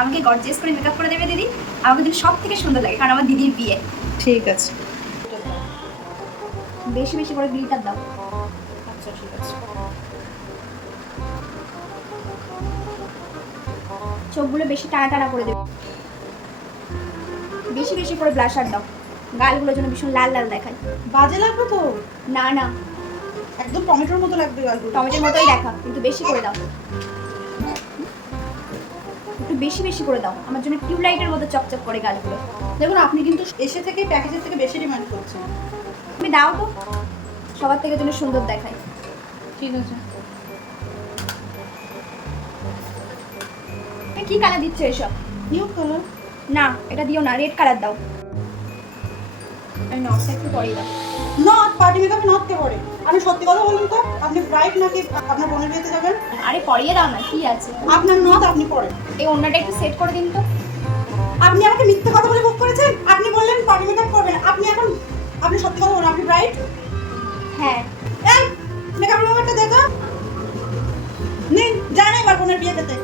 আমাকে গর্জিয়াস করে মেকআপ করে দেবে দিদি। আমাকে যদি সব থেকে সুন্দর লাগে, কারণ আমার দিদির বিয়ে। ঠিক আছে। বেশি বেশি করে গ্লিটার দাও। আচ্ছা ঠিক আছে। চোখগুলো বেশি টানা টানা করে দেবে। বেশি বেশি করে ব্লাশার দাও, গালগুলো যেন ভীষণ লাল লাল দেখায়। বাজে লাগবে তো? না না, একদম টমেটোর মতো লাগবে গালগুলো। টমেটোর মতোই দেখা, কিন্তু বেশি করে দাও। একটু বেশি বেশি করে দাও, আমার জন্য টিউবলাইটের মতো চকচক করে গালগুলো। দেখুন আপনি কিন্তু এসে থেকে প্যাকেজের থেকে বেশি ডিমান্ড করছেন। তুমি দাও তো, সবার থেকে যেন সুন্দর দেখায়। ঠিক আছে। কি কালার দিচ্ছ এসব? New colour. না এটা দিও না, রেড কালার দাও। এই নটটা একটু পরিয়ে দাও। নট পার্টি মেকআপে নট কে পড়ে? আপনি সত্যি কথা বলুন তো, আপনি ব্রাইড নাকি আপনার বোনের বিয়েতে যাবেন? আরে পরিয়ে দাও না, কি আছে? আপনার নট আপনি পড়েন। এই ওড়নাটা একটু সেট করে দিন তো। আপনি আমাকে মিথ্যে কথা বলে বুক করেছেন। আপনি বললেন পার্টি মেকআপ করবেন, আপনি সত্যি কথা বলুন, আপনি ব্রাইড? হ্যাঁ। এই মেকআপ রুমালটা দে তো। নিন, যান এবার বোনের বিয়ে খেতে।